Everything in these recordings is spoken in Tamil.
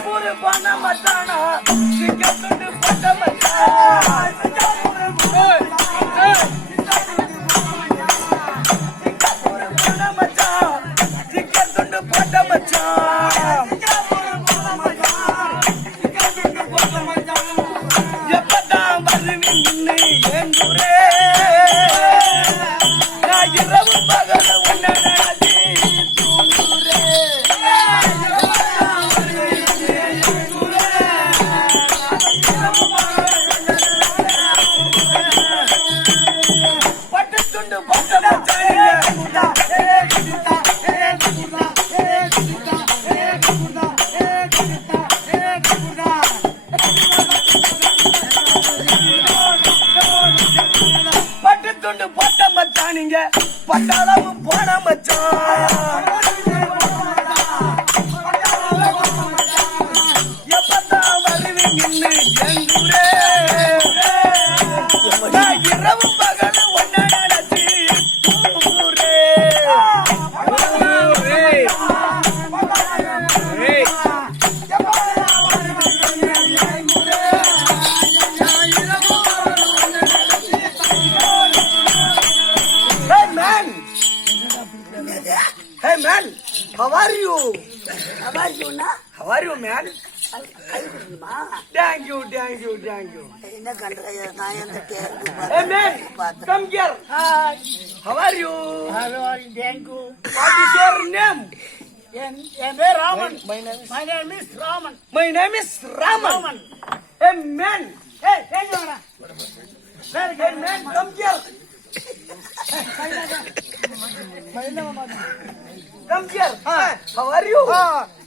சிங்கப்பூர் போன மச்சானா சிங்கப்பூர் போன மச்சான் சிங்கப்பூர் சிங்கப்பூர் போன மச்சான் சிங்கத்துண்டு போட்ட மச்சான் அபாரிக்கும்னா How are you man? கை கொடுக்கணுமா Thank you, thank you, thank you. என்ன கண்ட நான் எந்த தேர்ந்து Hey man! பார்த்தேன் Come here. How are you? Hello, thank you. What is your name? என் என் பேர் Raman My name is My name is Raman My name is Raman. Raman Hey man! ஏய் தேடி வாடா வேற Hey man, come here. Come here. How are you? அவரையும் Where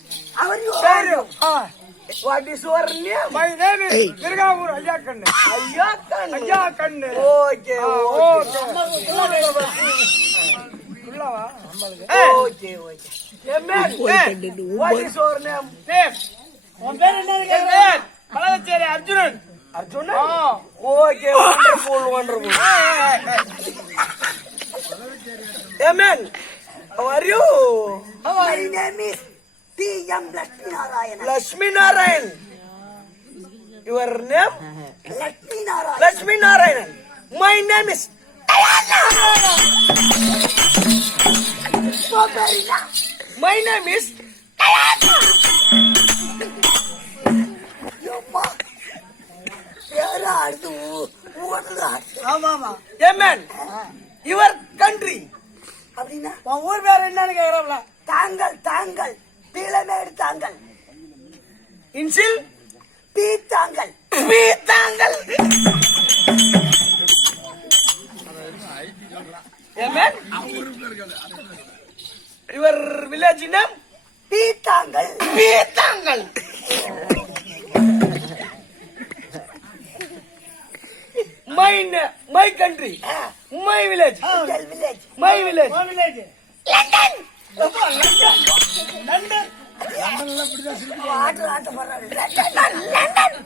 உன் பேர் என்ன பழகச்சேரி Arjunan name is T M Lakshmi Narayanan. Lakshmi Narayan. Your name? Lakshmi Narayanan. Lakshmi Narayan. My name is சோபரினா My name is யோப்பா பேர அடுத்து ஊர்ல ஆமா ஆமா Hey man, your country. அப்படின்னா? உன் ஊர் பேர் என்னன்னு கேக்குறாப்ல. தாங்கள் தாங்கள். பீளமேடு தாங்கள் Insil பீ தாங்கள் Pitangal. Hey man, your village name? பீ தாங்கள் Pitangal. My na- my country, my village, எங்கள் வில்லேஜ் my village. உன் வில்லேஜ் லண்டன் லண்டன் ஆட்டு ஆட்டு லண்டன்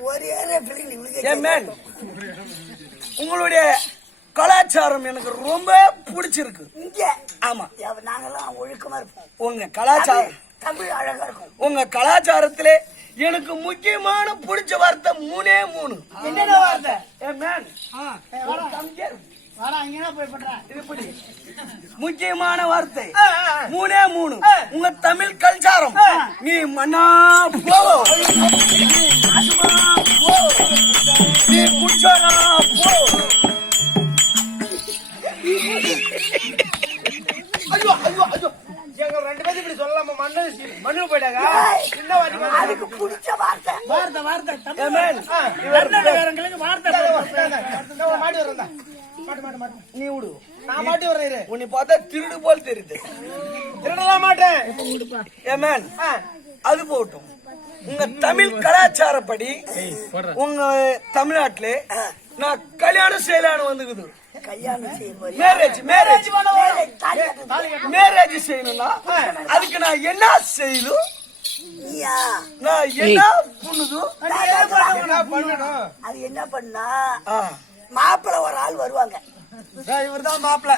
ஒரே உங்களுடைய கலாச்சாரம் எனக்கு ரொம்ப பிடிச்சிருக்கு. இங்க? ஆமா. நாங்கெல்லாம் ஒழுக்கமா இருப்போம். உங்க கலாச்சாரம் தமிழ் தமிழ் அழகா இருக்கும். உங்க கலாச்சாரத்திலே எனக்கு முக்கியமான பிடிச்ச வார்த்தை மூணே மூணு. என்னென்ன வார்த்தை? முக்கியமான வார்த்தை. மூணே மூணு. உங்க தமிழ் கலாச்சாரம். ஆ. நீ மன்னா போ. நீ குச்சரா போ. ஐயோ ஐயோ ஐயோ. எங்க ரெண்டு பேரும் இப்படி சொல்லலாமா? மண்ணு மண்ணு போயிட்டாங்க சின்ன வாட்டி. அதுக்கு பிடிச்ச வார்த்தை. வார்த்தை வார்த்தை. வார்த்தை. நீ விடு. நான் மாட்டி. உன்னை பார்த்தா திருடு போல் தெரியுது. திருடலாம் மாட்டேன். ஏ மேன் ஆ, அது போகட்டும். உங்க தமிழ் கலாச்சாரப்படி உங்க தமிழ்நாட்டுல நான் கல்யாணம் செய்யலான்னு வந்துக்குது. மேரேஜ் மேரேஜ் மேரேஜ் செய்யணும்னா அதுக்கு நான் என்ன செய்யணும் நான் என்ன பண்ணுதும் அது என்ன பண்ணா? ஆ, மாப்பிள்ளை ஒரு ஆள் வருவாங்க இவர் தான் மாப்பிள்ள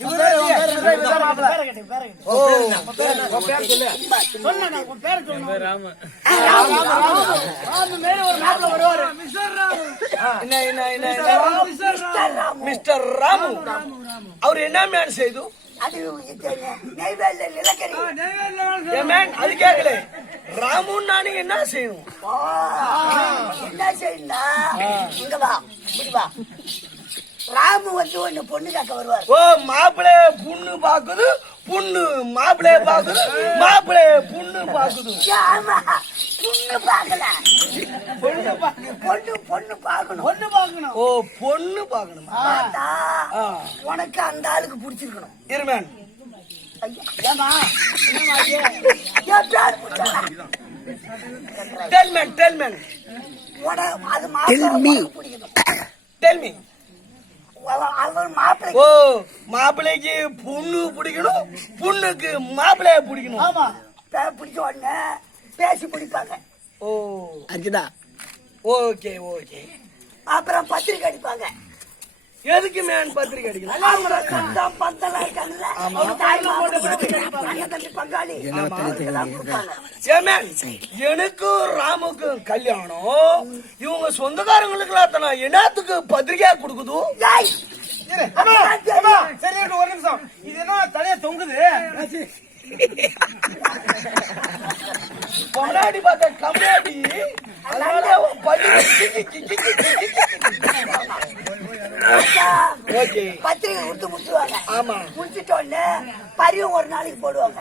இவரு இவரு இவரு மாப்பிள்ளை. பேரை கேட்டு, பேரை கேட்டு. ஓ உன் பேர் சொல்லு சொல்லு, நான் உன் பேரை சொல்லணும். ராமு, ராமு. ராமு மாரி ஒரு மாப்பிள்ளை வருவாரு. என்ன என்ன என்ன என்ன? மிஸ்டர் ராமு அவர் என்ன மேன் செய்து அது நெய்வேலி நிலக்கரி. அது கேட்கல ராமுன்னு நானு என்ன செய்யணும் என்ன செய்யணும் இங்க வா இப்படி வா. ராமு வந்து ஒண்ணு பொண்ணு கேட்க வருவார். ஓ மாப்பிள்ளை புண்ணு பாக்குது புண்ணு மாப்பிள்ளைய பாக்குது மாப்பிள்ளைய புண்ணு பாக்குது ஆமா. பொண்ணு பார்க்கல. பொண்ணு பொண்ணு பொண்ணு பார்க்கணும். பொண்ணு பார்க்கணும். ஓ பொண்ணு பாக்கணுமா. உனக்கு அந்த ஆளுக்கு பிடிச்சிருக்கணும். இருமேன்? என் பேர் பிடிச்சா டெல் மேன் டெல் மேன் அது டெல் மீ அவர் மாப்பிள்ளை ஓ மாப்பிள்ளைக்கு பொண்ணு பிடிக்கணும் பொண்ணுக்கு மாப்பிள்ளைய பிடிக்கணும். ஆமா. பே- பிடிச்ச உடனே பேசி பிடிப்பாங்க ஓ. Arjuna okay okay. அப்புறம் பத்திரிக்கை அடிப்பாங்க. எதுக்கு மேன் பத்திரிக்கை மேன் எனக்கும் ராமுக்கும் கல்யாணம். இவங்க சொந்தக்காரங்களுக்கு எல்லாம் என்னத்துக்கு பத்திரிக்கையா கொடுக்குது. சரி ஒரு நிமிஷம். இது என்ன தலையா தொங்குது. பொண்டாடி பார்த்த கம்மியாடி அதனால பத்திரிக்கை கொடுத்து முடிச்சுவாங்க ஆமா. முடிச்சிட்ட உடனே பரிவும் ஒரு நாளைக்கு போடுவாங்க.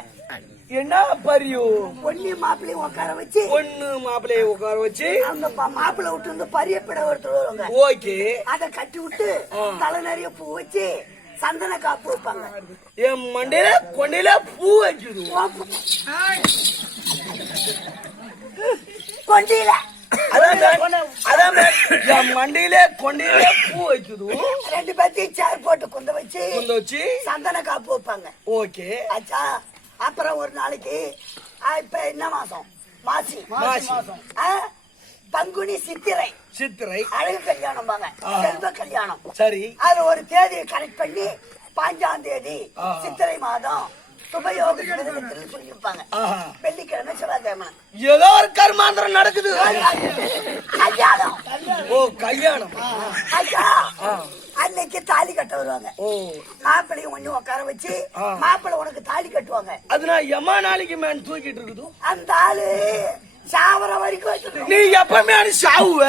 என்ன பரியோ பொண்ணி மாப்பிள்ளையும் உட்கார வச்சு பொண்ணு மாப்பிள்ளைய உட்கார வச்சு. ப- மாப்பிள்ளை விட்டு வந்து பரியப்பட ஒருத்தர் வருவாங்க. ஓகே. அதை கட்டி விட்டு தலை நிறைய பூ வச்சு சந்தன காப்பு வைப்பாங்க. என் மண்டையில கொண்டையில பூ வைக்குது. கொண்டியில. மண்டையில கொண்டையில பூ வைக்குது. ரெண்டு பேர்த்தையும் சேர் போட்டு குந்த வச்சு சந்தன காப்பு வைப்பாங்க. ஓகே. ஆச்சா அப்புறம் ஒரு நாளைக்கு இப்ப என்ன மாசம்? மாசி. மாசி. ஆ, பங்குனி சித்திரை. சித்திரை. அழகு கல்யாணம் பாங்க. செல்வ கல்யாணம். சரி. அது ஒரு தேதியை கனெக்ட் பண்ணி பாஞ்சாம் தேதி. சித்திரை மாதம் வெள்ளிக்கிழமை செவ்வாய்க்கிழமை. ஏதோ ஒரு கர்மாந்திரம் நடக்குது. கல்யாணம். ஓ கல்யாணம். அன்னைக்கு தாலி கட்ட வருவாங்க. மாப்பிள்ளையும் ஒண்ணு உட்கார வச்சு. மாப்பிள்ளை உனக்கு தாலி கட்டுவாங்க. அது நான் எம்மா நாளைக்கு மேன் தூக்கிட்டு இருக்குது. அந்த ஆளு சாவர வரைக்கும் நீ எப்ப மேன் சாவுவ?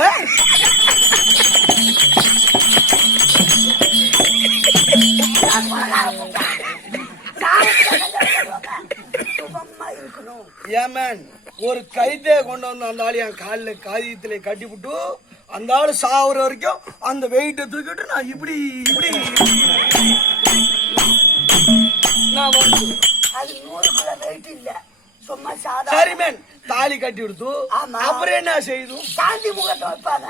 சுகமா இருக்கணும் ஏன் மேன் ஒரு கைத்தே கொண்டு வந்து அந்த ஆளு என் காலில் காரியத்திலே கட்டிவிட்டு அந்த ஆளு சாவுற வரைக்கும் அந்த வெயிட்டை தூக்கிட்டு நான் இப்படி இப்படி. நான் வந்து அது நூறுக்குள்ள வெயிட் இல்ல. சும்மா சாதா. தாலி கட்டி விடுத்து ஆமா. அப்புறம் என்ன செய்யுது சாந்தி முகத்தை வைப்பாங்க.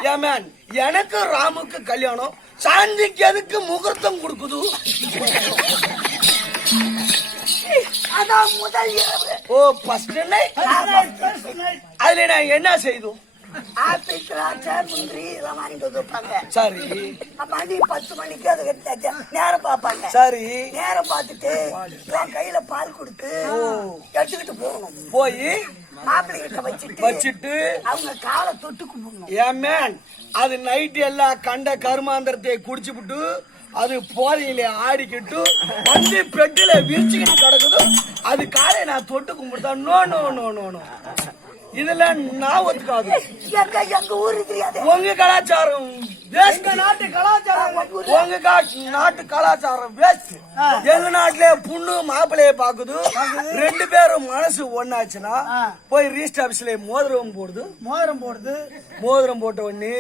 எனக்கு ராமுக்கு கல்யாணம். சாந்திக்கு எதுக்கு முகூர்த்தம் கொடுக்குது? முதல் ஓ ஃபர்ஸ்ட் நைட் அதுல நான் என்ன செய்தோம் ஆப்பிள் திராட்சை முந்திரி இதெல்லாம் வாங்கிட்டு வந்து வைப்பாங்க. சரி. பத்து மணிக்கு அது நேரம் பார்ப்பாங்க. சரி. நேரம் பார்த்துட்டு உன் கையில பால் கொடுத்து எடுத்துக்கிட்டு போகணும். போய் வச்சுட்டு அவங்க காலை தொட்டு கும்பிடணும் ஏன் அது நைட் எல்லாம் கண்ட கருமாந்திரத்தை குடிச்சுப்புட்டு அது போதையில ஆடிக்கிட்டு வந்து பெட்டில விரிச்சுக்கிட்டு கிடக்குது. அது காலை நான் தொட்டு கும்பிட்டா no no no no no இதெல்லாம் நான் ஒத்துக்காது. எங்க எங்க ஊரு தெரியாது உங்க கலாச்சாரம் வேஸ்ட் நாட்டு கலாச்சாரம் உங்க நாட்டு கலாச்சாரம் வேஸ்ட் எங்க நாட்டுல புண்ணு மாப்பிள்ளைய பாக்குது. ரெண்டு பேரும் மனசு ஒண்ணாச்சுன்னா ஆ. போய் ரீஸ்ட் ஆபீஸ்ல மோதிரம் போடுது. மோதிரம் போடுது. மோதிரம் போட்ட உடனே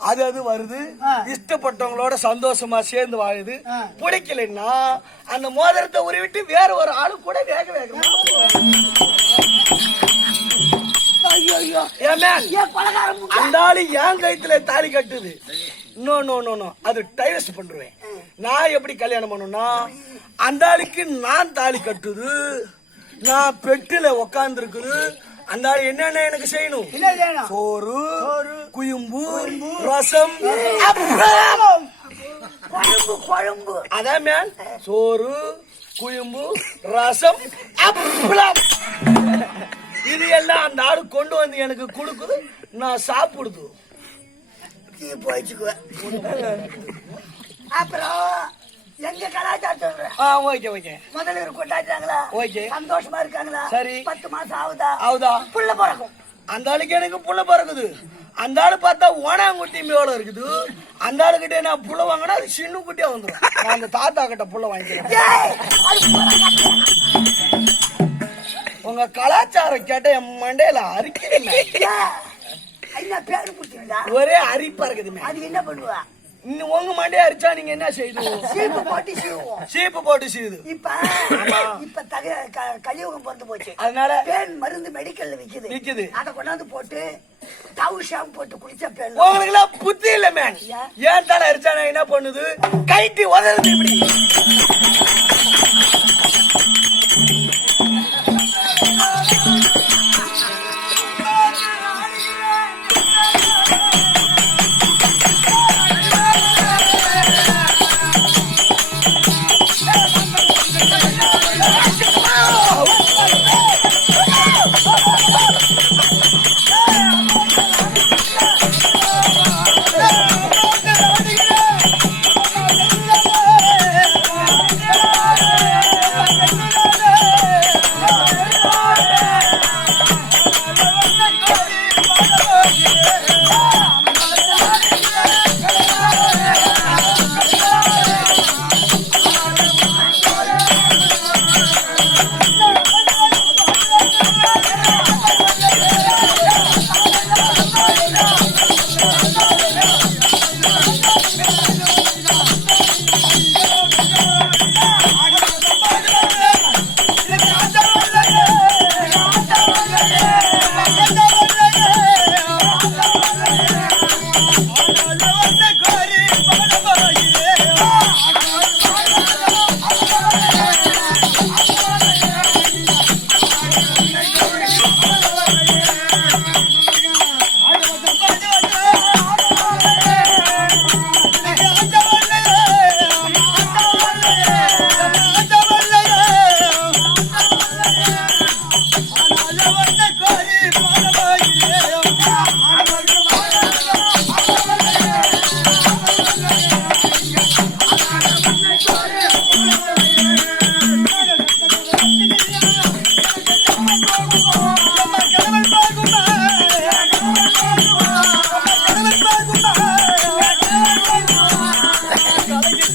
அது அது வருது. இஷ்டப்பட்டவங்களோட சந்தோஷமா சேர்ந்து வாழுது. பிடிக்கலைன்னா அந்த மோதிரத்தை உருவிட்டு வேற ஒரு ஆளு கூட வேக முட்டை? அந்த ஆளு என் கழுத்துல தாலி கட்டுது. No no no no. அது டைவர்ஸ் பண்றேன். நான் எப்படி கல்யாணம் பண்ணணும்னா அந்த ஆளுக்கு நான் தாலி கட்டுது. நான் பெட்டில உக்காந்து இருக்குது அந்த ஆளு என்னென்ன எனக்கு செய்யணும்? சோறு குயும்பு ரசம். குழம்பு. குழம்பு. அதான் மேன் சோறு குழம்பு ரசம் இது எல்லாம் அந்த ஆடு கொண்டு வந்து எனக்கு கொடுக்குது. நான் சாப்பிடுது. நீ போயிச்சுக்குவ அப்புறம் எங்க கலாச்சாரம் சொல்றேன்? Okay okay. முதல்வர் கொண்டாடுறாங்களா? ஓகே. சந்தோஷமா இருக்காங்களா? சரி. பத்து மாசம் ஆகுதா? ஆகுதா? புள்ள பிறக்கும். அந்த ஆளுக்கு எனக்கு புள்ள பிறக்குது. அந்த ஆளு பார்த்தா ஓனாங்குட்டி மேல இருக்குது. அந்த ஆளு கிட்ட நான் புள்ள வாங்கினா அது சின்ன குட்டியா வந்துடும் நான் அந்த தாத்தா கிட்ட புள்ள வாங்கிக்கிறேன். உங்க கலாச்சாரம் கேட்ட என் மண்டையில அரிக்கிறேன் ஒரே அரிப்பா இருக்குதுமே அது என்ன பண்ணுவா? இன்னும் உங்க மண்டையை அரிச்சா நீங்க என்ன செய்யணும்? சீப்பு போட்டு சீவுவோம். சீப்பு போட்டு செய்யுது இப்ப இப்ப தக கலியுகம் பிறந்து போச்சு. அதனால பேன் மருந்து மெடிக்கல்ல விக்குது. விக்குது. அத கொண்டாந்து போட்டு டவு ஷாம்பு போட்டு குடிச்ச பேன் உங்களுக்கு புத்தி இல்ல மேன் ஏன் தலை அரிச்சா நான் என்ன பண்ணுது? கைட்டி உதறது இப்படி.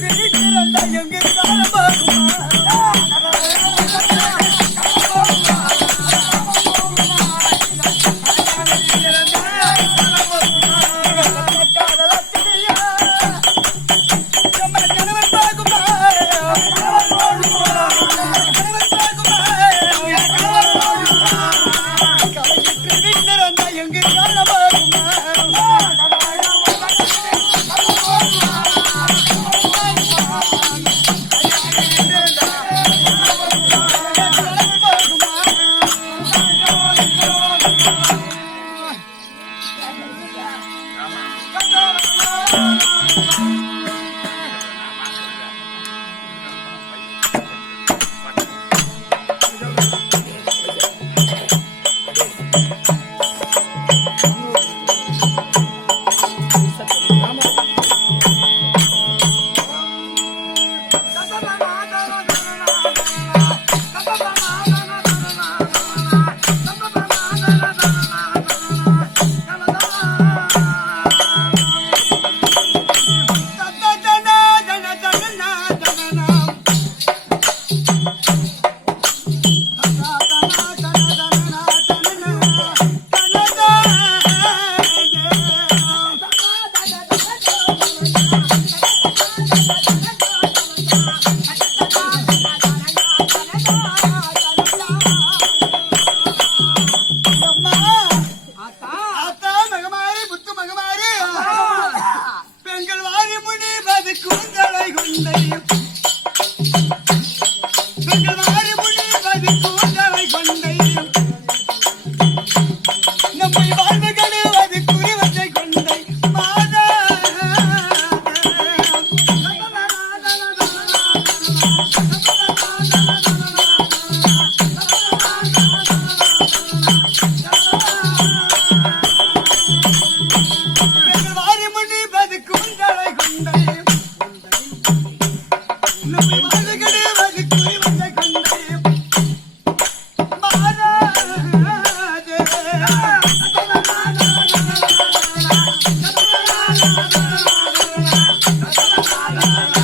விழித்திருந்த எங்கு காலமாக la la la